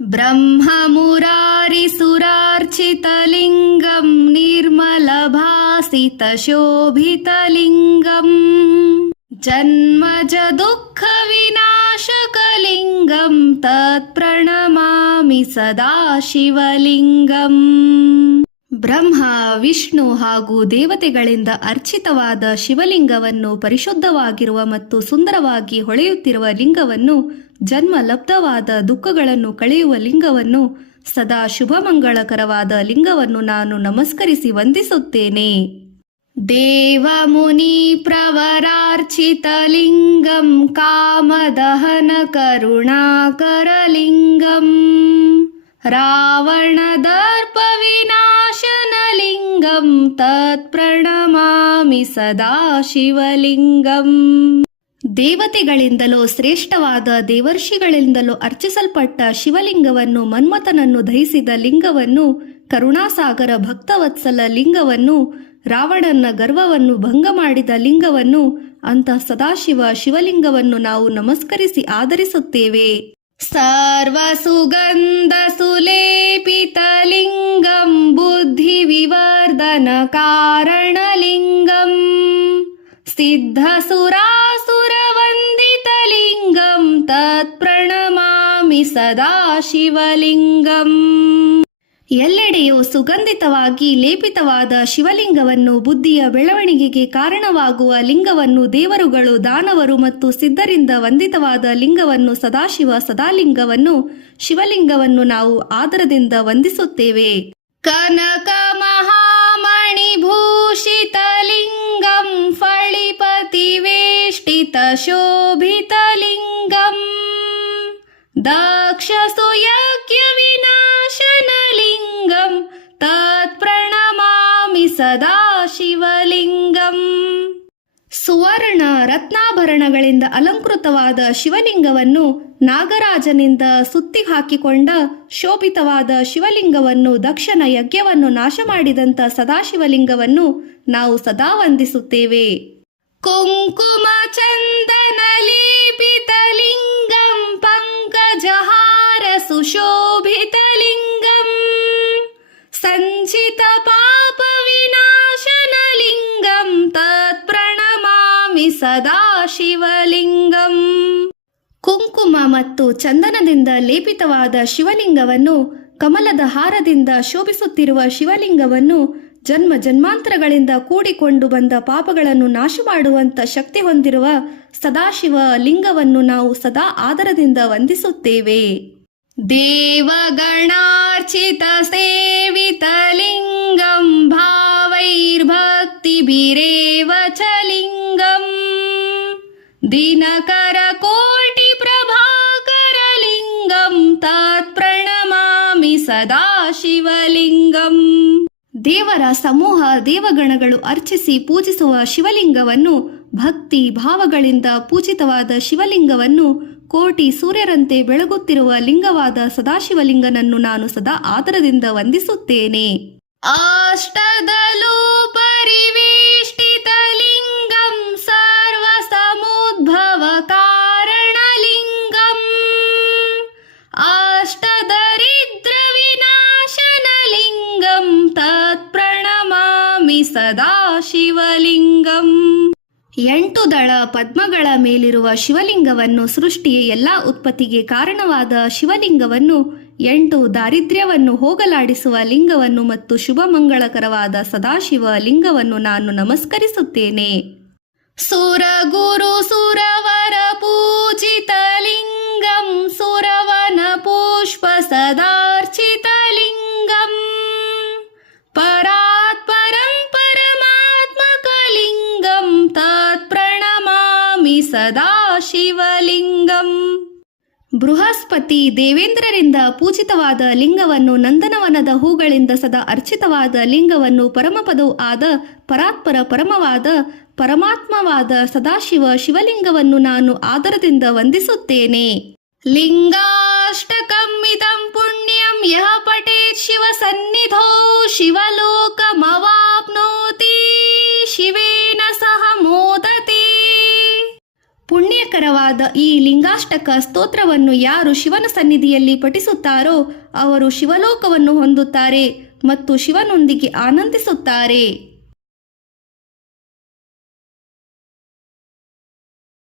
ब्रह्ममुरारिसुरार्चितलिङ्गं निर्मलभासितशोभितलिङ्गम् जन्मजदुःखविनाशकलिङ्गं तत्प्रणमामि ಸದಾ ಶಿವಲಿಂಗಂ. ಬ್ರಹ್ಮ, ವಿಷ್ಣು ಹಾಗೂ ದೇವತೆಗಳಿಂದ ಅರ್ಚಿತವಾದ ಶಿವಲಿಂಗವನ್ನು, ಪರಿಶುದ್ಧವಾಗಿರುವ ಮತ್ತು ಸುಂದರವಾಗಿ ಹೊಳೆಯುತ್ತಿರುವ ಲಿಂಗವನ್ನು, ಜನ್ಮ ಲಬ್ಧವಾದ ದುಃಖಗಳನ್ನು ಕಳೆಯುವ ಲಿಂಗವನ್ನು, ಸದಾ ಶುಭಮಂಗಳಕರವಾದ ಲಿಂಗವನ್ನು ನಾನು ನಮಸ್ಕರಿಸಿ ವಂದಿಸುತ್ತೇನೆ. ದೇವಮುನಿ ಪ್ರವರಾರ್ಚಿತಲಿಂಗಂ ಕಾಮದಹನ ಕರುಣಾಕರಲಿಂಗಂ ರಾವಣದರ್ಪ ವಿನಾಶನಲಿಂಗಂ ತತ್ಪ್ರಣಮಾಮಿ ಸದಾ ಶಿವಲಿಂಗಂ. ದೇವತೆಗಳಿಂದಲೂ ಶ್ರೇಷ್ಠವಾದ ದೇವರ್ಷಿಗಳಿಂದಲೂ ಅರ್ಚಿಸಲ್ಪಟ್ಟ ಶಿವಲಿಂಗವನ್ನು, ಮನ್ಮಥನನ್ನು ದಹಿಸಿದ ಲಿಂಗವನ್ನು, ಕರುಣಾಸಾಗರ ಭಕ್ತವತ್ಸಲ ಲಿಂಗವನ್ನು, ರಾವಣನ ಗರ್ವವನ್ನು ಭಂಗ ಮಾಡಿದ ಲಿಂಗವನ್ನು, ಅಂತ ಸದಾಶಿವ ಶಿವಲಿಂಗವನ್ನು ನಾವು ನಮಸ್ಕರಿಸಿ ಆದರಿಸುತ್ತೇವೆ. ಸರ್ವ ಸುಗಂಧ ಸುಲೇಪಿತಲಿಂಗಂ ಬುದ್ಧಿ ವಿವರ್ಧನ ಕಾರಣಲಿಂಗಂ ಸಿದ್ಧ ಸುರಾಸುರ ವಂದಿತಲಿಂಗಂ ತತ್ಪ್ರಣಮಾಮಿ ಸದಾ ಶಿವಲಿಂಗಂ. ಎಲ್ಲೆಡೆಯೂ ಸುಗಂಧಿತವಾಗಿ ಲೇಪಿತವಾದ ಶಿವಲಿಂಗವನ್ನು, ಬುದ್ಧಿಯ ಬೆಳವಣಿಗೆಗೆ ಕಾರಣವಾಗುವ ಲಿಂಗವನ್ನು, ದೇವರುಗಳು, ದಾನವರು ಮತ್ತು ಸಿದ್ಧರಿಂದ ವಂದಿತವಾದ ಲಿಂಗವನ್ನು, ಸದಾಶಿವ ಸದಾಲಿಂಗವನ್ನು, ಶಿವಲಿಂಗವನ್ನು ನಾವು ಆದರದಿಂದ ವಂದಿಸುತ್ತೇವೆ. ಕನಕ ಮಹಾಮಣಿ ಭೂಷಿತಲಿಂಗಂ ಫಳಿಪತಿ ವೇಷ್ಟಿತ ಶೋಭಿತಲಿಂಗಂ ದಕ್ಷ ಸುಯಜ್ಞ ವಿನಾಶನಲಿಂಗಂ ತತ್ಪ್ರಣಮಾಮಿ ಸದಾ ಶಿವಲಿಂಗಂ. ಸುವರ್ಣ ರತ್ನಾಭರಣಗಳಿಂದ ಅಲಂಕೃತವಾದ ಶಿವಲಿಂಗವನ್ನು, ನಾಗರಾಜನಿಂದ ಸುತ್ತಿ ಹಾಕಿಕೊಂಡ ಶೋಭಿತವಾದ ಶಿವಲಿಂಗವನ್ನು, ದಕ್ಷನ ಯಜ್ಞವನ್ನು ನಾಶ ಮಾಡಿದಂಥ ಸದಾಶಿವಲಿಂಗವನ್ನು ನಾವು ಸದಾ ವಂದಿಸುತ್ತೇವೆ. ಕುಂಕುಮ ಚಂದನ ಲೇಪಿತಲಿಂಗಂ ಪಂಕಜಹಾರ ಸುಶೋಭಿತಲಿಂಗಂ ಸಂಚಿತ ಪಾಪ ವಿನಾಶನಲಿಂಗಂ ತತ್ಪ್ರಣಮಾಮಿ ಸದಾ ಶಿವಲಿಂಗಂ. ಕುಂಕುಮ ಮತ್ತು ಚಂದನದಿಂದ ಲೇಪಿತವಾದ ಶಿವಲಿಂಗವನ್ನು, ಕಮಲದ ಹಾರದಿಂದ ಶೋಭಿಸುತ್ತಿರುವ ಶಿವಲಿಂಗವನ್ನು, ಜನ್ಮ ಜನ್ಮಾಂತರಗಳಿಂದ ಕೂಡಿಕೊಂಡು ಬಂದ ಪಾಪಗಳನ್ನು ನಾಶ ಮಾಡುವಂತ ಶಕ್ತಿ ಹೊಂದಿರುವ ಸದಾಶಿವ ಲಿಂಗವನ್ನು ನಾವು ಸದಾ ಆದರದಿಂದ ವಂದಿಸುತ್ತೇವೆ. ದೇವಗಣಾರ್ಚಿತ ಸೇವಿತಲಿಂಗಂ ಭಾವೈರ್ಭಕ್ತಿಭಿರೇವ ಚ ಲಿಂಗಂ ದಿನಕರ ಕೋಟಿ ಪ್ರಭಾಕರಲಿಂಗಂ ತತ್ಪ್ರಣಮಾಮಿ ಸದಾ ಶಿವಲಿಂಗಂ. ದೇವರ ಸಮೂಹ ದೇವಗಣಗಳು ಅರ್ಚಿಸಿ ಪೂಜಿಸುವ ಶಿವಲಿಂಗವನ್ನು, ಭಕ್ತಿ ಭಾವಗಳಿಂದ ಪೂಜಿತವಾದ ಶಿವಲಿಂಗವನ್ನು, ಕೋಟಿ ಸೂರ್ಯರಂತೆ ಬೆಳಗುತ್ತಿರುವ ಲಿಂಗವಾದ ಸದಾಶಿವಲಿಂಗನನ್ನು ನಾನು ಸದಾ ಆದರದಿಂದ ವಂದಿಸುತ್ತೇನೆ. ಅಷ್ಟದಲೂ ಪರಿವೇಷ್ಟಿತಲಿಂಗಂ ಸರ್ವ ಸಮುದ್ಭವ ಕಾರಣಲಿಂಗಂ ಅಷ್ಟದರಿದ್ರ ವಿನಾಶನಲಿಂಗಂ ತತ್ಪ್ರಣಮಾಮಿ ಸದಾ ಶಿವಲಿಂಗಂ. 8 ದಳ ಪದ್ಮಗಳ ಮೇಲಿರುವ ಶಿವಲಿಂಗವನ್ನು, ಸೃಷ್ಟಿಯ ಎಲ್ಲ ಉತ್ಪತ್ತಿಗೆ ಕಾರಣವಾದ ಶಿವಲಿಂಗವನ್ನು, 8 ದಾರಿದ್ರ್ಯವನ್ನು ಹೋಗಲಾಡಿಸುವ ಲಿಂಗವನ್ನು ಮತ್ತು ಶುಭಮಂಗಳಕರವಾದ ಸದಾಶಿವ ಲಿಂಗವನ್ನು ನಾನು ನಮಸ್ಕರಿಸುತ್ತೇನೆ. ಸುರಗುರು ಸುರವರ ಪೂಜಿತಲಿಂಗಂ ಸುರವನ ಪುಷ್ಪ ಸದಾರ್ಚಿತಲಿಂಗಂ ಪರಾತ್ಪರಂ ಪರಮಾತ್ಮಕಲಿಂಗಂ ತತ್ಪ್ರಣಮಾಮಿ ಸದಾ ಶಿವಲಿಂಗಂ. ಬೃಹಸ್ಪತಿ ದೇವೇಂದ್ರರಿಂದ ಪೂಜಿತವಾದ ಲಿಂಗವನ್ನು, ನಂದನವನದ ಹೂಗಳಿಂದ ಸದಾ ಅರ್ಚಿತವಾದ ಲಿಂಗವನ್ನು, ಪರಮಪದವೂ ಆದ ಪರಾತ್ಪರ ಪರಮವಾದ ಪರಮಾತ್ಮವಾದ ಸದಾಶಿವ ಶಿವಲಿಂಗವನ್ನು ನಾನು ಆದರದಿಂದ ವಂದಿಸುತ್ತೇನೆ. ಲಿಂಗಾಷ್ಟಕಮಿದಂ ಪುಣ್ಯಂ ಯಃ ಪಠೇತ್ ಶಿವ ಸನ್ನಿಧೋ ಶಿವಲೋಕಮವಾಪ್ನೋತಿ ಶಿವೇನ ಸಹ ಮೋದತೆ. ಪುಣ್ಯಕ ಮಂಗಳಕರವಾದ ಈ ಲಿಂಗಾಷ್ಟಕ ಸ್ತೋತ್ರವನ್ನು ಯಾರು ಶಿವನ ಸನ್ನಿಧಿಯಲ್ಲಿ ಪಠಿಸುತ್ತಾರೋ ಅವರು ಶಿವಲೋಕವನ್ನು ಹೊಂದುತ್ತಾರೆ ಮತ್ತು ಶಿವನೊಂದಿಗೆ ಆನಂದಿಸುತ್ತಾರೆ.